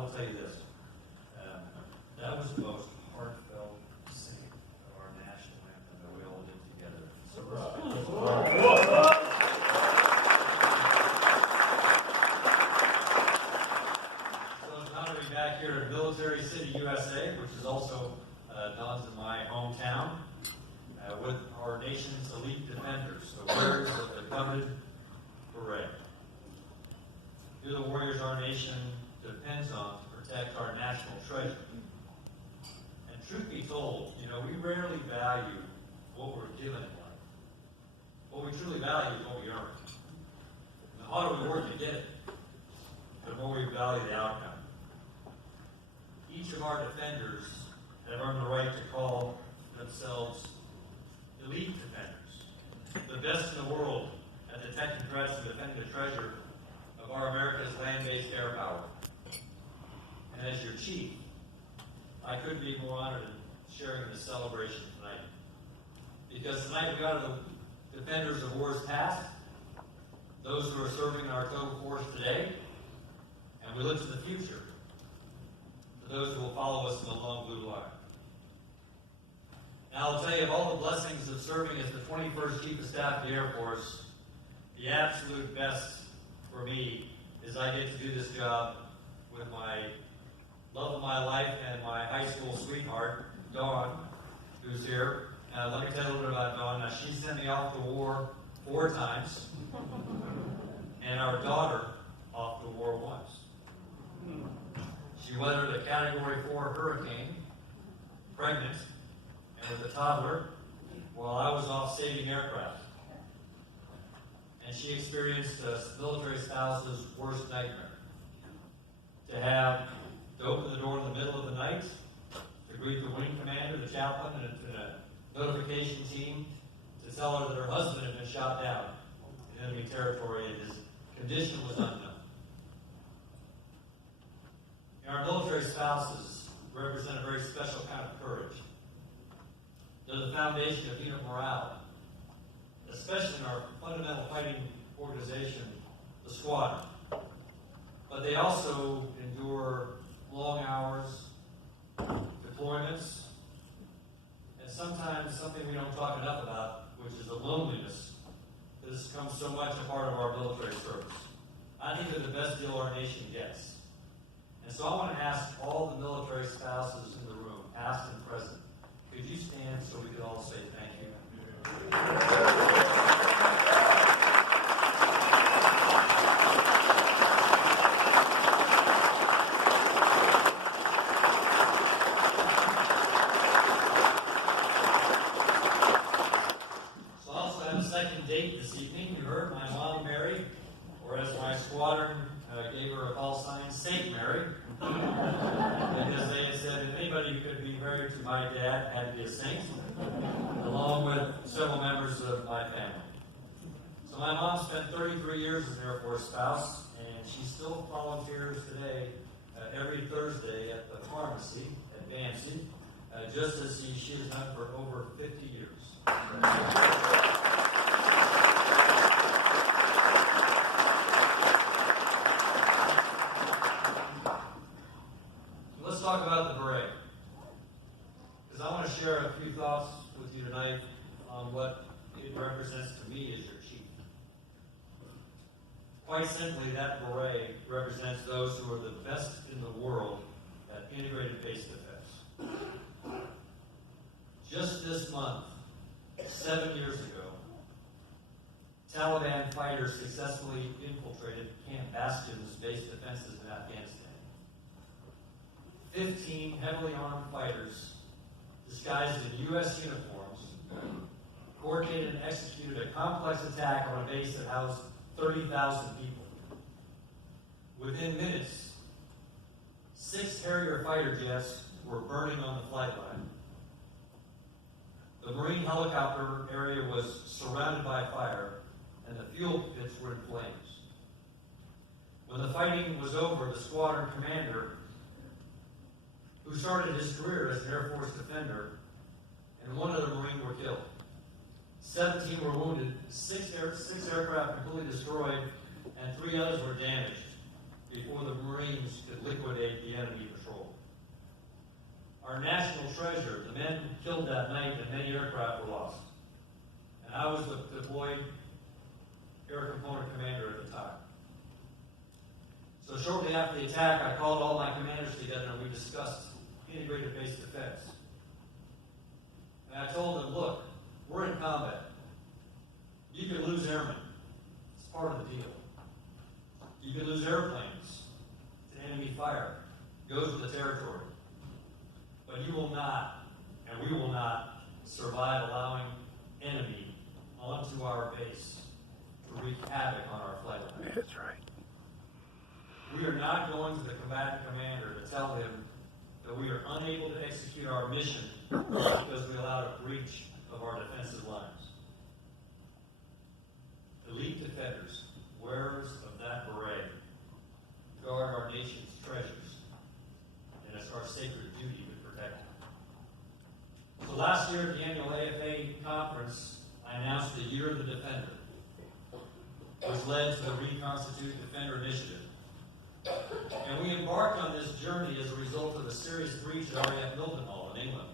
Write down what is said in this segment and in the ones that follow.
will tell you this. That was the most heartfelt singing of our national anthem that we all did together. So it's an honor to be back here in Military City, USA, which is also Don's in my hometown, with our nation's elite defenders, the wearers of the coveted beret. You're the warriors our nation depends on to protect our national treasure. And truth be told, we rarely value what we're given in life. What we truly value is what we earn. And the harder we work to get it, the more we value the outcome. Each of our defenders have earned the right to call themselves elite defenders, the best in the world at detecting threats and defending the treasure of our America's land-based air power. And as your chief, I couldn't be more honored in sharing this celebration tonight. Because tonight we honor the defenders of wars past, those who are serving in our code force today, and we look to the future for those who will follow us in the long blue line. Now I'll tell you, of all the blessings of serving as the 21st Chief of Staff of the Air Force, the absolute best for me is I get to do this job with my love of my life and my high school sweetheart, Dawn, who's here. Let me tell you a little bit about Dawn. Now, she sent me off to war 4 times, and our daughter off to war once. She weathered a Category 4 hurricane, pregnant, and with a toddler, while I was off saving aircraft. And she experienced a military spouse's worst nightmare. To open the door in the middle of the night, to greet the wing commander, the chaplain, and a notification team, to tell her that her husband had been shot down in enemy territory and his condition was unknown. And our military spouses represent a very special kind of courage. They're the foundation of unit morale, especially in our fundamental fighting organization, the squadron. But they also endure long hours, deployments, and sometimes something we don't talk enough about, which is the loneliness that has become so much a part of our military service. I think they're the best deal our nation gets. And so I want to ask all the military spouses in the room, past and present, could you stand so we could all say thank you? So I also have a second date this evening. You heard my mom, Mary, or as my squadron gave her a call sign, Saint Mary. Because they had said if anybody who could be married to my dad had to be a saint, along with several members of my family. So my mom spent 33 years as an Air Force spouse, and she still volunteers today every Thursday at the pharmacy at Banquet, just as she has done for over 50 years. Let's talk about the beret, because I want to share a few thoughts with you tonight on what it represents to me as your chief. Quite simply, that beret represents those who are the best in the world at integrated base defense. Just this month, 7 years ago, Taliban fighters successfully infiltrated Camp Bastion's base defenses in Afghanistan. 15 heavily armed fighters, disguised in U.S. uniforms, coordinated and executed a complex attack on a base that housed 30,000 people. Within minutes, 6 Harrier fighter jets were burning on the flight line. The Marine helicopter area was surrounded by fire, and the fuel pits were in flames. When the fighting was over, the squadron commander, who started his career as an Air Force defender, and 1 other Marine were killed. 17 were wounded, 6 aircraft completely destroyed, and 3 others were damaged before the Marines troops could liquidate the enemy patrol. Our national treasure, the men killed that night and many aircraft were lost. And I was the deployed air component commander at the time. So shortly after the attack, I called all my commanders together and we discussed integrated base defense. And I told them, look, we're in combat. You can lose airmen. It's part of the deal. You can lose airplanes. It's an enemy fire. It goes with the territory. But you will not, and we will not, survive allowing enemy onto our base to wreak havoc on our flight line. That's right. We are not going to the combatant commander to tell him that we are unable to execute our mission because we allowed a breach of our defensive lines. Elite defenders, wearers of that beret, guard our nation's treasures, and it's our sacred duty to protect them. So last year at the annual AFA conference, I announced the Year of the Defender, which led to the Reconstitute Defender Initiative. And we embarked on this journey as a result of a serious breach at RAF Mildenhall in England,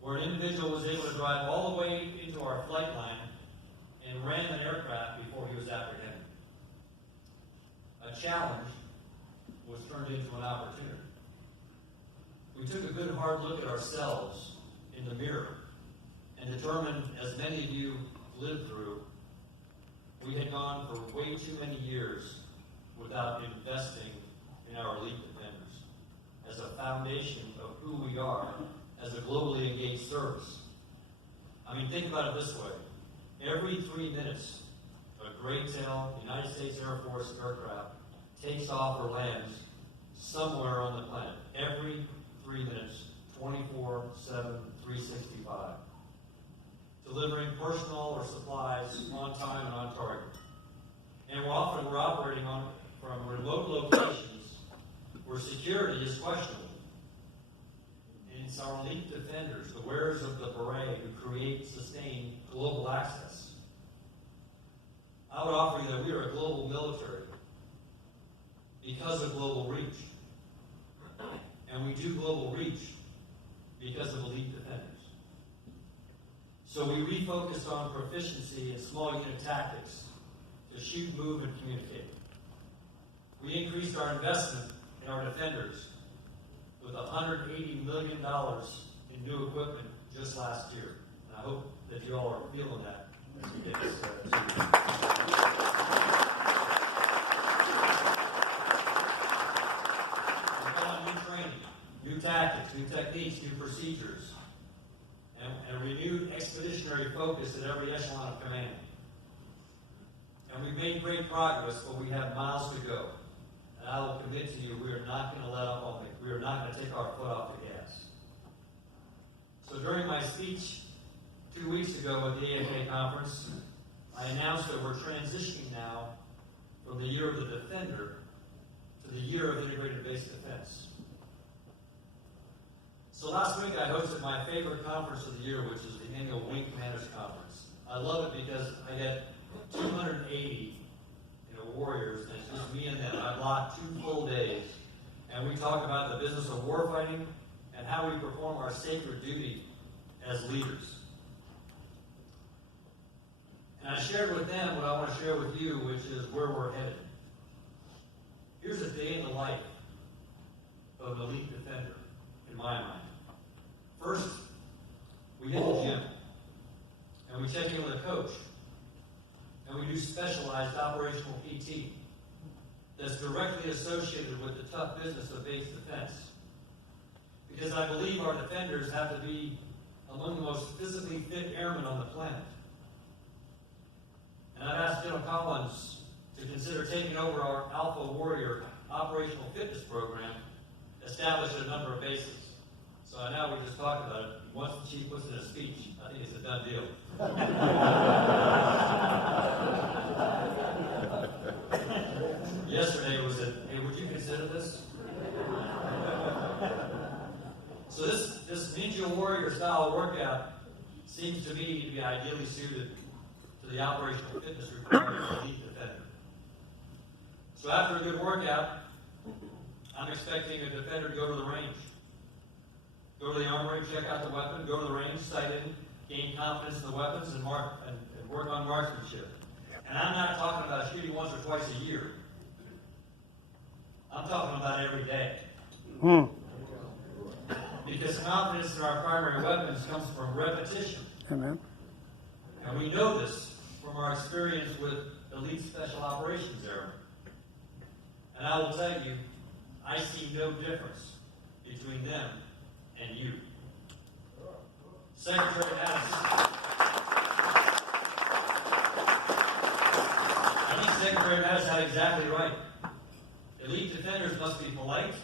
where an individual was able to drive all the way into our flight line and ram an aircraft before he was apprehended. A challenge was turned into an opportunity. We took a good hard look at ourselves in the mirror and determined, as many of you lived through, we had gone for way too many years without investing in our elite defenders as a foundation of who we are as a globally engaged service. I mean, think about it this way. Every 3 minutes, a gray tail United States Air Force aircraft takes off or lands somewhere on the planet. Every 3 minutes, 24/7, 365. Delivering personnel or supplies on time and on target. And often we're operating from remote locations where security is questionable. And it's our elite defenders, the wearers of the beret, who create, sustain global access. I would offer you that we are a global military because of global reach. And we do global reach because of elite defenders. So we refocused on proficiency in small unit tactics to shoot, move, and communicate. We increased our investment in our defenders with $180 million in new equipment just last year. And I hope that you all are feeling that as we get this achievement. We've got on new training, new tactics, new techniques, new procedures, and a renewed expeditionary focus at every echelon of command. And we've made great progress, but we have miles to go. And I will commit to you, we are not going to let up on it. We are not going to take our foot off the gas. So during my speech 2 weeks ago at the AFA conference, I announced that we're transitioning now from the Year of the Defender to the Year of Integrated Base Defense. So last week I hosted my favorite conference of the year, which is the annual Wing Commanders Conference. I love it because I get 280 warriors, and it's just me and them. I block 2 full days, and we talk about the business of warfighting and how we perform our sacred duty as leaders. And I shared with them what I want to share with you, which is where we're headed. Here's a day in the life of an elite defender, in my mind. First, we hit the gym, and we check in with a coach. And we do specialized operational PT that's directly associated with the tough business of base defense. Because I believe our defenders have to be among the most physically fit airmen on the planet. And I've asked General Collins to consider taking over our Alpha Warrior operational fitness program established at a number of bases. So now we just talked about it. Once the chief puts in a speech, I think it's a done deal. Yesterday was hey, would you consider this? So this Ninja Warrior style workout seems to me to be ideally suited to the operational fitness requirements of elite defender. So after a good workout, I'm expecting a defender to go to the range. Go to the armory, check out the weapon, go to the range, sight in, gain confidence in the weapons, and work on marksmanship. And I'm not talking about shooting once or twice a year. I'm talking about every day. Because confidence in our primary weapons comes from repetition. Amen. And we know this from our experience with elite special operations airmen. And I will tell you, I see no difference between them and you. Secretary Adams, I think Secretary Adams had exactly right. Elite defenders must be polite,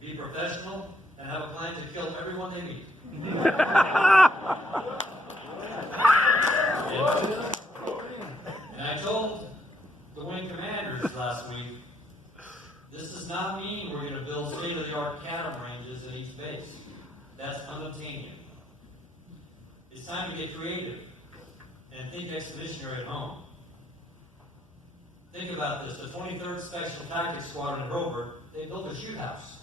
be professional, and have a plan to kill everyone they meet. And I told the wing commanders last week, this does not mean we're going to build state-of-the-art cattle ranges at each base. That's unobtainium. It's time to get creative and think expeditionary at home. Think about this. The 23rd Special Tactics Squadron in Rover, they built a shoot house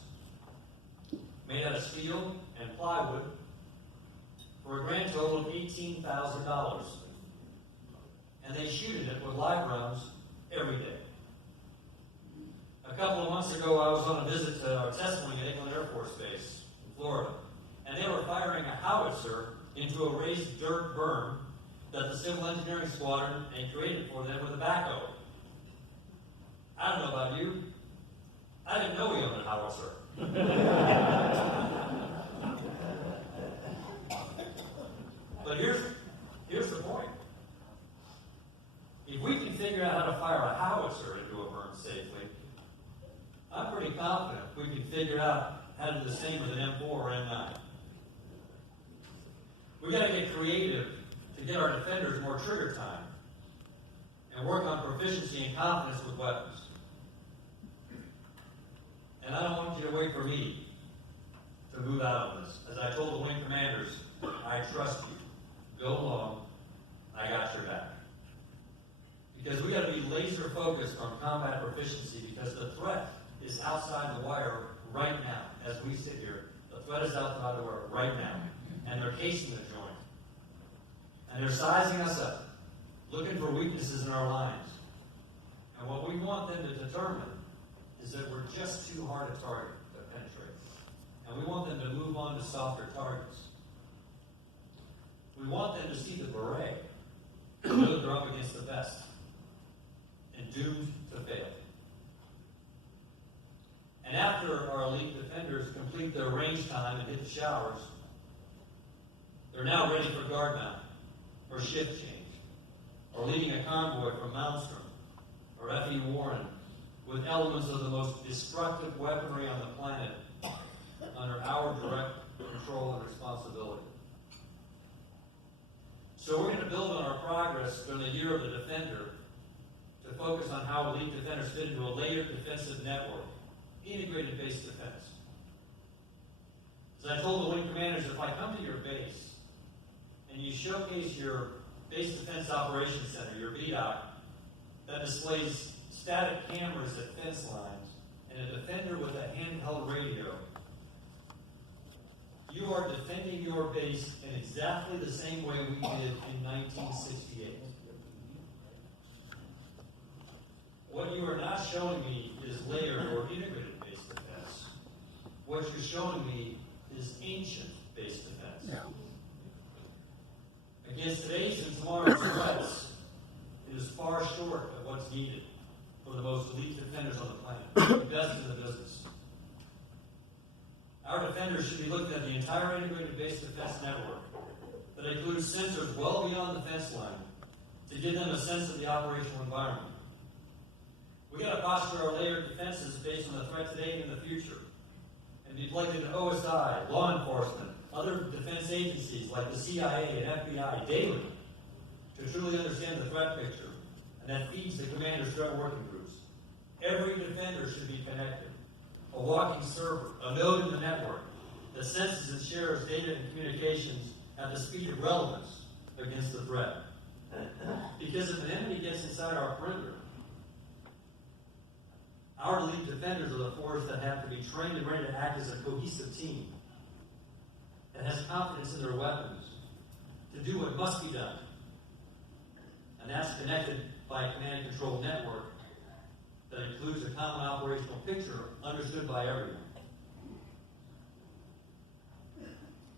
made out of steel and plywood for a grand total of $18,000. And they shoot in it with live rounds every day. A couple of months ago, I was on a visit to our test wing at England Air Force Base in Florida, and they were firing a howitzer into a raised dirt berm that the Civil Engineering Squadron had created for them with a backhoe. I don't know about you. I didn't know we owned a howitzer. But here's the point. If we can figure out how to fire a howitzer into a berm safely, I'm pretty confident we can figure out how to do the same with an M4 or M9. We got to get creative to get our defenders more trigger time and work on proficiency and confidence with weapons. And I don't want you to wait for me to move out on this. As I told the wing commanders, I trust you. Go along. I got your back. Because we got to be laser focused on combat proficiency, because the threat is outside the wire right now. As we sit here, the threat is outside the wire right now. And they're casing the joint. And they're sizing us up, looking for weaknesses in our lines. And what we want them to determine is that we're just too hard a target to penetrate. And we want them to move on to softer targets. We want them to see the beret, know that they're up against the best, and doomed to fail. And after our elite defenders complete their range time and hit the showers, they're now ready for guard mount, or shift change, or leading a convoy from Malmstrom, or F.E. Warren, with elements of the most destructive weaponry on the planet under our direct control and responsibility. So we're going to build on our progress during the year of the defender to focus on how elite defenders fit into a layered defensive network, integrated base defense. As I told the wing commanders, if I come to your base and you showcase your Base Defense Operations Center, your BDOC, that displays static cameras at fence lines and a defender with a handheld radio, you are defending your base in exactly the same way we did in 1968. What you are not showing me is layered or integrated base defense. What you're showing me is ancient base defense. Yeah. Against today's and tomorrow's threats, it is far short of what's needed for the most elite defenders on the planet, the best in the business. Our defenders should be looking at the entire integrated base defense network that includes sensors well beyond the fence line to give them a sense of the operational environment. We got to posture our layered defenses based on the threat today and in the future, and be plugged into OSI, law enforcement, other defense agencies like the CIA and FBI daily to truly understand the threat picture, and that feeds the commander's threat working groups. Every defender should be connected, a walking server, a node in the network that senses and shares data and communications at the speed of relevance against the threat. Because if an enemy gets inside our perimeter, Our elite defenders are the force that have to be trained and ready to act as a cohesive team that has confidence in their weapons to do what must be done. And that's connected by a command and control network that includes a common operational picture understood by everyone.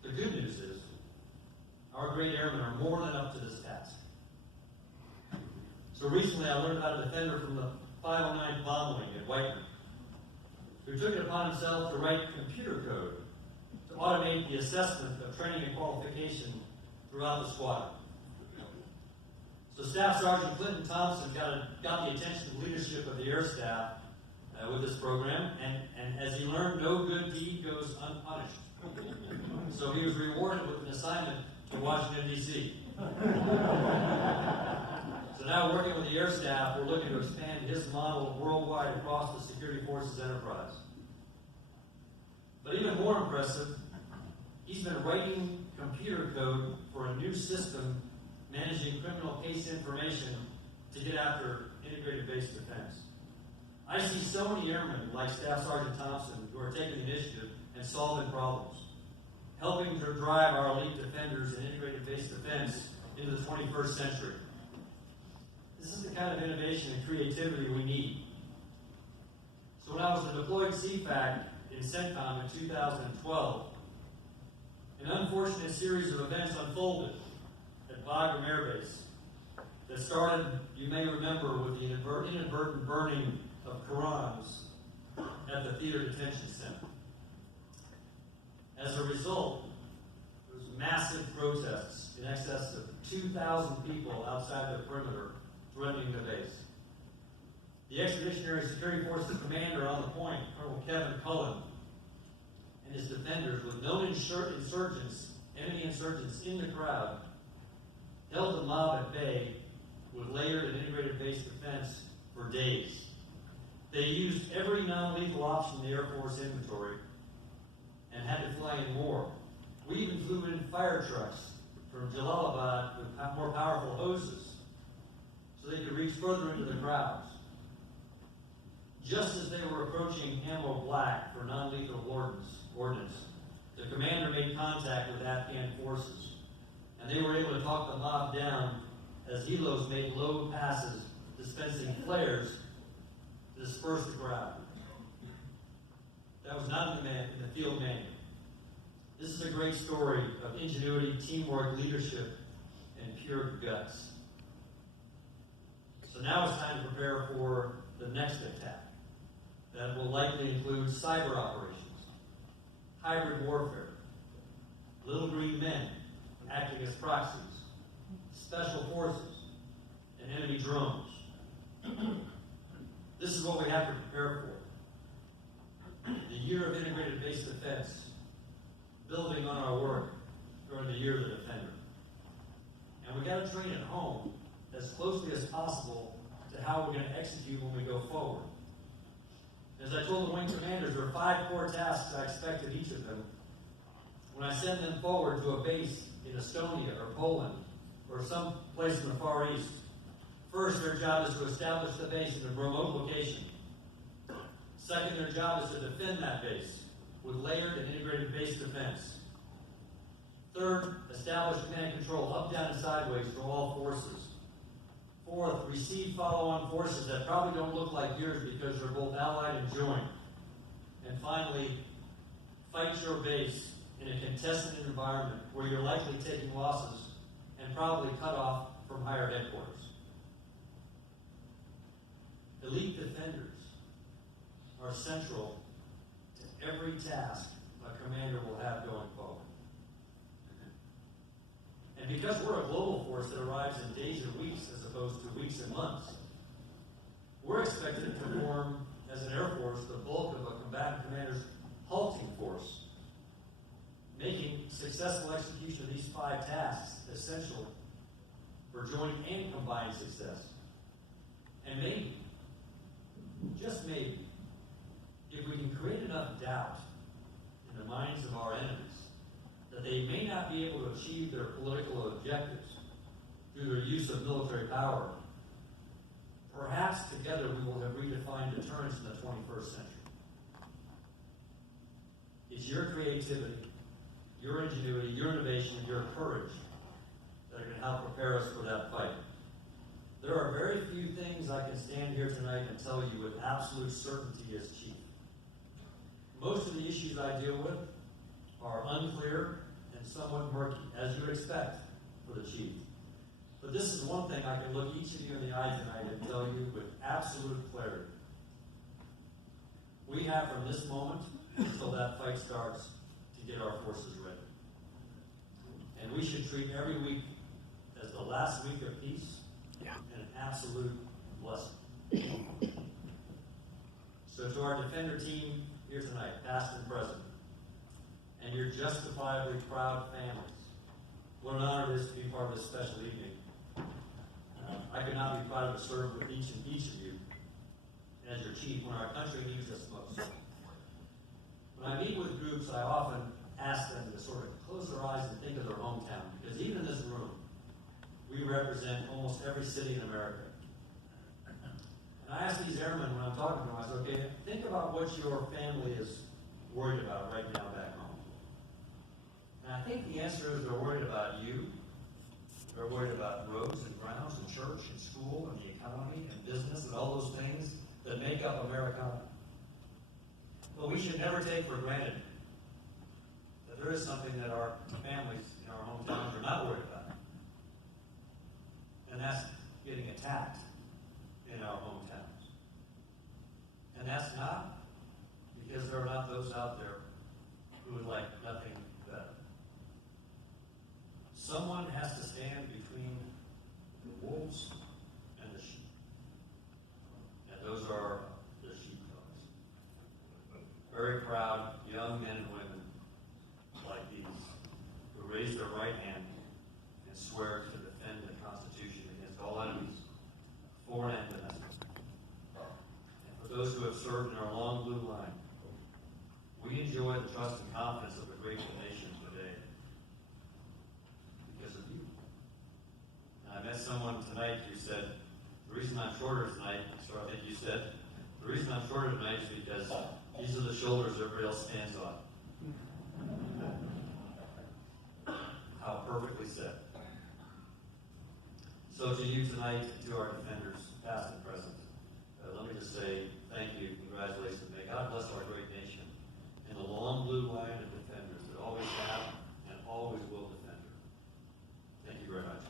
The good news is, our great airmen are more than up to this task. So recently I learned about a defender from the 509th Bomb Wing at Whiteman, who took it upon himself to write computer code to automate the assessment of training and qualification throughout the squadron. So Staff Sergeant Clinton Thompson got the attention and leadership of the Air Staff with this program, and as he learned, no good deed goes unpunished. So he was rewarded with an assignment to Washington, D.C. So now, working with the Air Staff, we're looking to expand his model worldwide across the Security Forces enterprise. But even more impressive, he's been writing computer code for a new system managing criminal case information to get after integrated base defense. I see so many airmen like Staff Sergeant Thompson who are taking the initiative and solving problems, helping to drive our elite defenders in integrated base defense into the 21st century. This is the kind of innovation and creativity we need. So when I was a deployed CFAC in CENTCOM in 2012, an unfortunate series of events unfolded at Bagram Air Base that started, you may remember, with the inadvertent burning of Qurans at the Theater Detention Center. As a result, there was massive protests in excess of 2,000 people outside the perimeter threatening the base. The Expeditionary Security Forces commander on the point, Colonel Kevin Cullen, and his defenders, with known enemy insurgents in the crowd, held the mob at bay with layered and integrated base defense for days. They used every non-lethal option in the Air Force inventory and had to fly in more. We even flew in fire trucks from Jalalabad with more powerful hoses so they could reach further into the crowds. Just as they were approaching Ammo Black for non-lethal ordnance, the commander made contact with Afghan forces, and they were able to talk the mob down as helos made low passes dispensing flares to disperse the crowd. That was not in the field manual. This is a great story of ingenuity, teamwork, leadership, and pure guts. So now it's time to prepare for the next attack. That will likely include cyber operations, hybrid warfare, little green men acting as proxies, special forces, and enemy drones. This is what we have to prepare for. The year of integrated base defense, building on our work during the year of the defender. And we got to train at home as closely as possible to how we're going to execute when we go forward. As I told the wing commanders, there are 5 core tasks I expect of each of them when I send them forward to a base in Estonia or Poland or some place in the Far East. First, their job is to establish the base in a remote location. Second, their job is to defend that base with layered and integrated base defense. Third, establish command and control up, down, and sideways for all forces. Fourth, receive follow-on forces that probably don't look like yours because they're both allied and joint. And finally, fight your base in a contested environment where you're likely taking losses and probably cut off from higher headquarters. Elite defenders are central to every task a commander will have going forward. And because we're a global force that arrives in days and weeks as opposed to weeks and months, we're expected to form, as an Air Force, the bulk of a combatant commander's halting force, making successful execution of these 5 tasks essential for joint and combined success. And maybe, just maybe, if we can create enough doubt in the minds of our enemies that they may not be able to achieve their political objectives through their use of military power, perhaps together we will have redefined deterrence in the 21st century. It's your creativity, your ingenuity, your innovation, and your courage that are going to help prepare us for that fight. There are very few things I can stand here tonight and tell you with absolute certainty as chief. Most of the issues I deal with are unclear and somewhat murky, as you would expect for the chief. But this is one thing I can look each of you in the eye tonight and tell you with absolute clarity. We have from this moment until that fight starts to get our forces ready. And we should treat every week as the last week of peace and an absolute blessing. So to our Defender team here tonight, past and present, and your justifiably proud families, what an honor it is to be part of this special evening. I could not be prouder to serve with each of you as your chief when our country needs us most. When I meet with groups, I often ask them to sort of close their eyes and think of their hometown, because even in this room, we represent almost every city in America. And I ask these airmen when I'm talking to them, I say, okay, think about what your family is worried about right now back home. And I think the answer is they're worried about you. They're worried about roads and grounds and church and school and the economy and business and all those things that make up Americana. But we should never take for granted that there is something that our families in our hometowns are not worried about. And that's getting attacked in our hometowns. And that's not because there are not those out there who would like nothing better. Someone has to stand between the wolves and the sheep. And those are the sheepdogs. Very proud young men and women like these who raise their right hand and swear to defend the Constitution against all enemies, foreign and domestic. And for those who have served in our long blue line, we enjoy the trust and confidence of a grateful nation today because of you. And I met someone tonight who said, the reason I'm shorter tonight, so I think you said, the reason I'm shorter tonight is because these are the shoulders everybody else stands on. How perfectly said. So to you tonight, to our defenders, past and present, let me just say thank you, congratulations, and may God bless our great nation and the long blue line of defenders that always have and always will defend her. Thank you very much.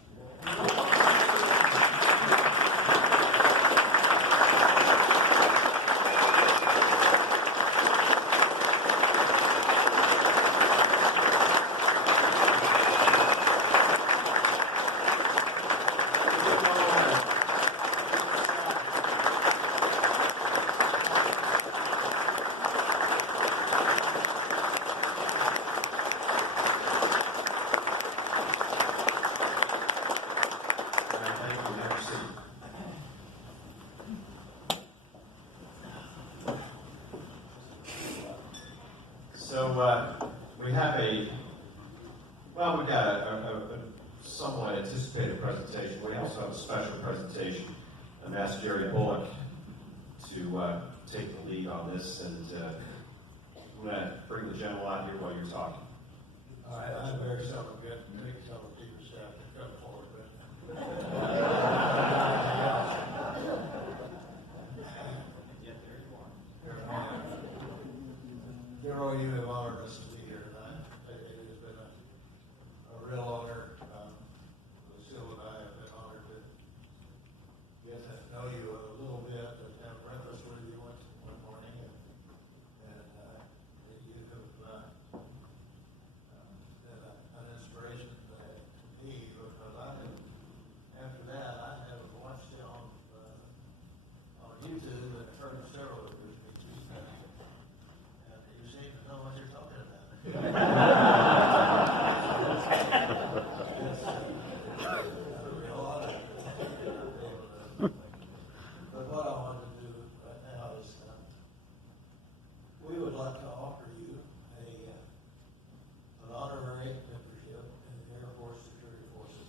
We have we've got a somewhat anticipated presentation. We also have a special presentation. I've asked Jerry Bullock to take the lead on this, and I'm going to bring the general out here while you're talking. I very seldom get some of people's staff to come forward, but Daryl, you have honored us to be here tonight. It has been a real honor. Lucille and I have been honored to get to know you a little bit and have breakfast with you one morning, and you have been an inspiration to me, because after that I have watched you on YouTube and heard several of your speeches, and you seem to know what you're talking about. It's a real honor. But what I want to do right now is we would like to offer you an honorary membership in the Air Force Security Forces.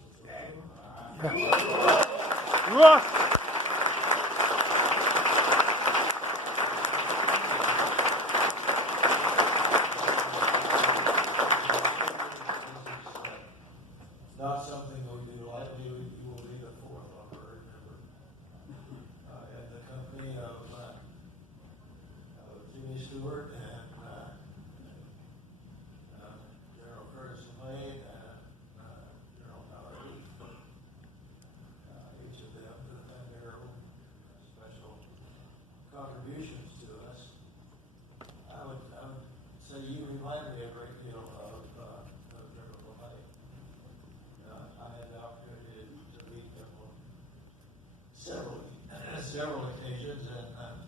remind me a great deal of General Money. I had the opportunity to meet him on several occasions, and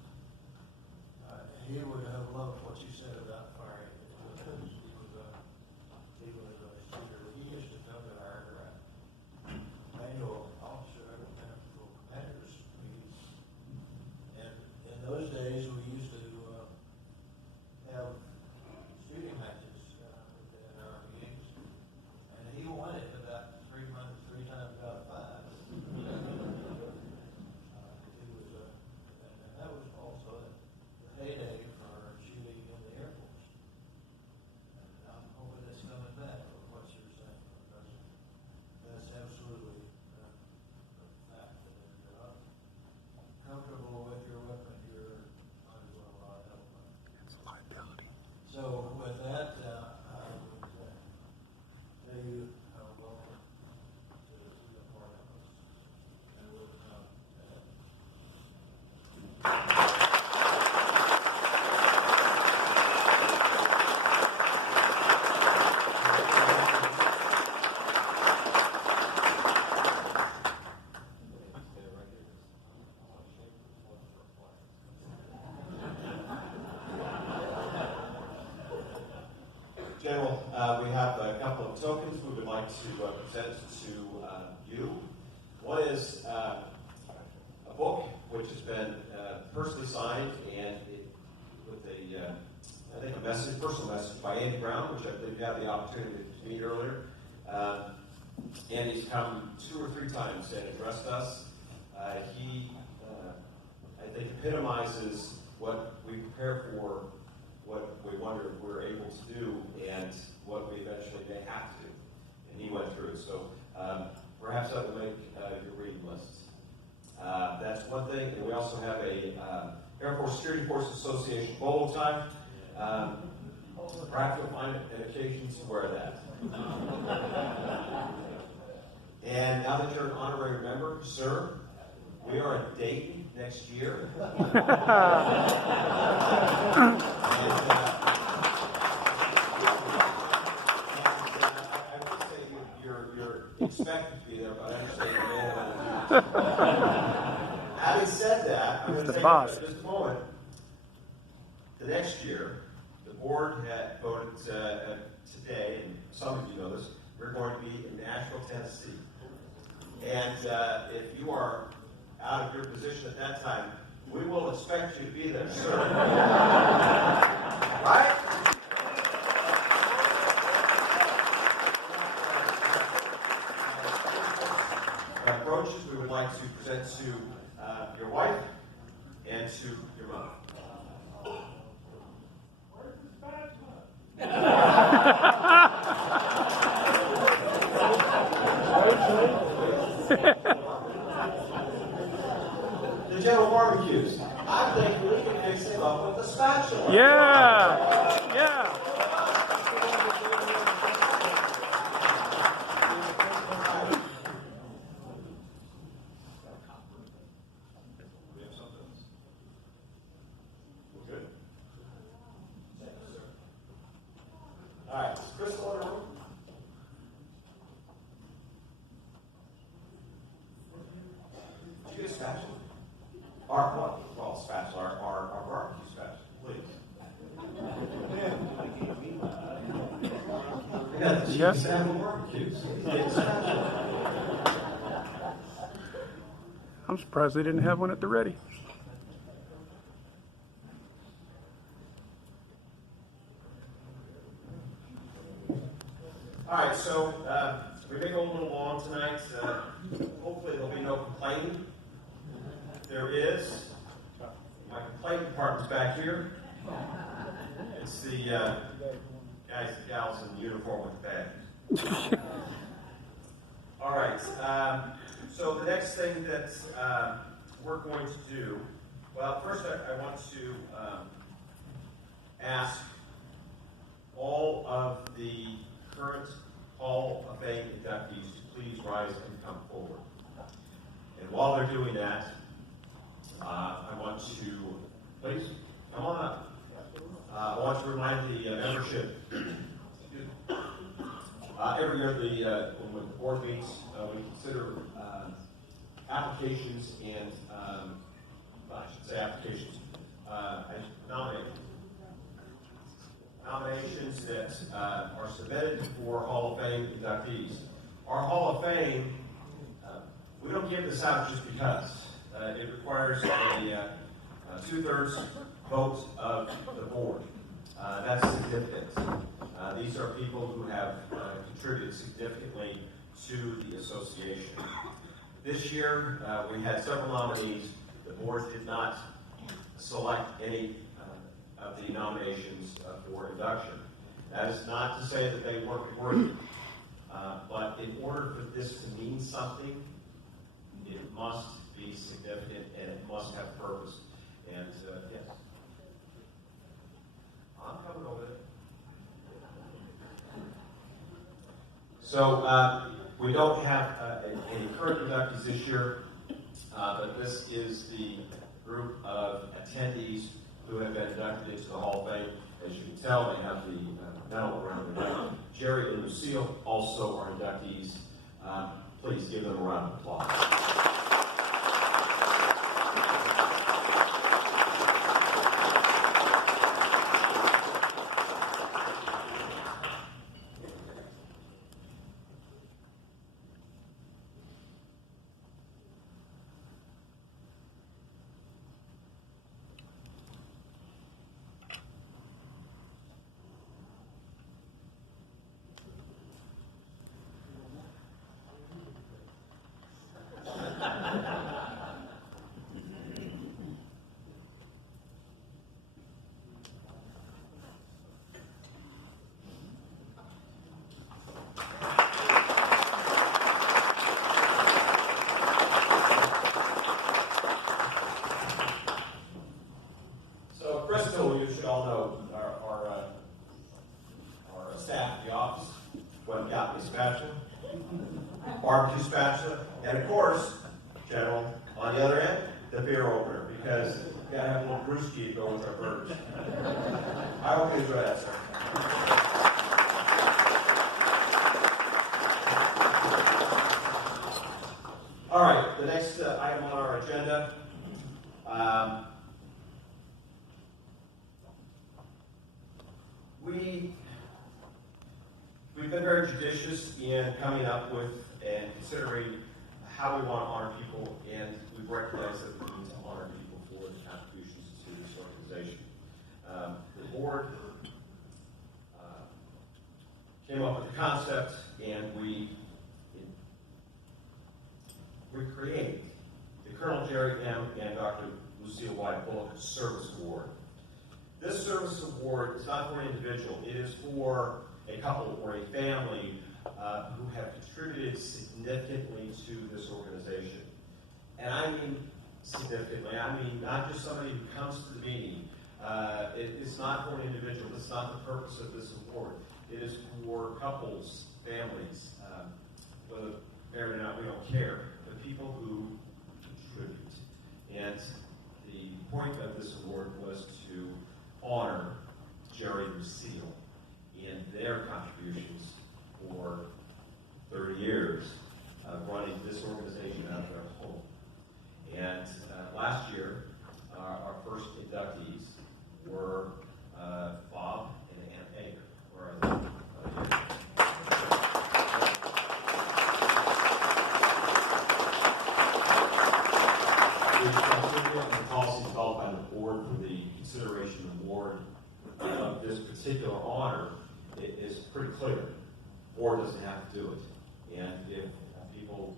he would have loved what you said about firing. He was a shooter. He used to come to our manual officer and commanders meetings. And in those days, we used to have shooting matches in our meetings, and he won it about 3 times out of 5. He was, and that was also the heyday for shooting in the Air Force. And I'm hoping it's coming back, with what you're saying, because that's absolutely a fact that if you're not comfortable with your weapon, you're might as well not have one. It's a liability. So with that, I would tell you welcome to the Parliament. And we'll General, we have a couple of tokens we would like to present to you. One is a book which has been personally signed and with I think a message, personal message by Andy Brown, which I believe you had the opportunity to meet earlier. And he's come 2 or 3 times and addressed us. He, I think, epitomizes what we prepare for, what we wonder if we're able to do, and what we eventually may have to. And he went through it. So perhaps that will make your reading list. That's one thing. And we also have a Air Force Security Force Association bolo tie. Perhaps you'll find an occasion to wear that. And now that you're an honorary member, sir, we are in Dayton next year. And, I would say you're expected to be there, but I understand you may have. Having said that, I'm going to take just a moment. The next year, the board had voted today, and some of you know this, we're going to be in Nashville, Tennessee. And if you are out of your position at that time, we will expect you to be there, sir. Right? Approaches we would like to present to your wife and to your mother. The general barbecues. I think we can mix it up with the spatula. Yeah. Yeah. We have something else. We're good? Thank you, sir. All right, is Crystal in the room? Did you get a spatula? Well, spatula, our barbecue spatula, please. Yeah, the Yes. barbecues. Get a spatula. I'm surprised they didn't have one at the ready. All right, so we may go a little long tonight. Hopefully there'll be no complaining. If there is, my complaint department's back here. It's the guys and gals in uniform with the badge. All right, so the next thing that we're going to do, well, first I want to ask all of the current Hall of Fame inductees to please rise and come forward. And while they're doing that, I want to, please, come on up. I want to remind the membership, every year when the board meets, we consider applications and, I should say applications, nominations that are submitted for Hall of Fame inductees. Our Hall of Fame, we don't give this out just because. It requires a 2/3 vote of the board. That's significant. These are people who have contributed significantly to the association. This year, we had several nominees. The board did not select any of the nominations for induction. That is not to say that they weren't worthy, but in order for this to mean something, it must be significant and it must have purpose. And yes, I'm coming over there. So we don't have any current inductees this year, but this is the group of attendees who have been inducted into the Hall of Fame. As you can tell, they have the medal around their neck. Jerry and Lucille also are inductees. Please give them a round of applause. You should all know our staff at the office went and got me a spatula, barbecue spatula, and of course, General, on the other end, the beer opener, because we got to have a little brewski to go with our burgers. I hope you enjoy that, sir. All right, the next item on our agenda. We've been very judicious in coming up with and considering how we want to honor people, and we've recognized that we need to honor people for the contributions to this organization. The board came up with the concept, and we created the Colonel Jerry M. and Dr. Lucille Y. Bullock Service Award. This service award is not for an individual. It is for a couple or a family who have contributed significantly to this organization. And I mean significantly. I mean not just somebody who comes to the meeting. It's not for an individual. It's not the purpose of this award. It is for couples, families, whether married or not, we don't care. The people who contribute. And the point of this award was to honor Jerry and Lucille in their contributions for 30 years of running this organization out of their home. And last year, our first inductees were Bob and Ann Hager. The criteria and the policy developed by the board for the consideration award of this particular honor is pretty clear. The board doesn't have to do it. And if people,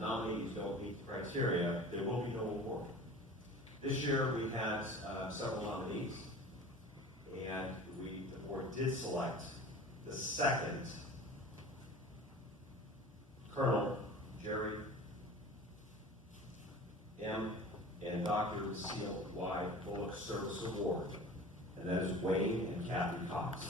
nominees don't meet the criteria, there will be no award. This year we had several nominees, and the board did select the second Colonel Jerry M. and Dr. Lucille Y. Bullock Service Award, and that is Wayne and Kathy Cox.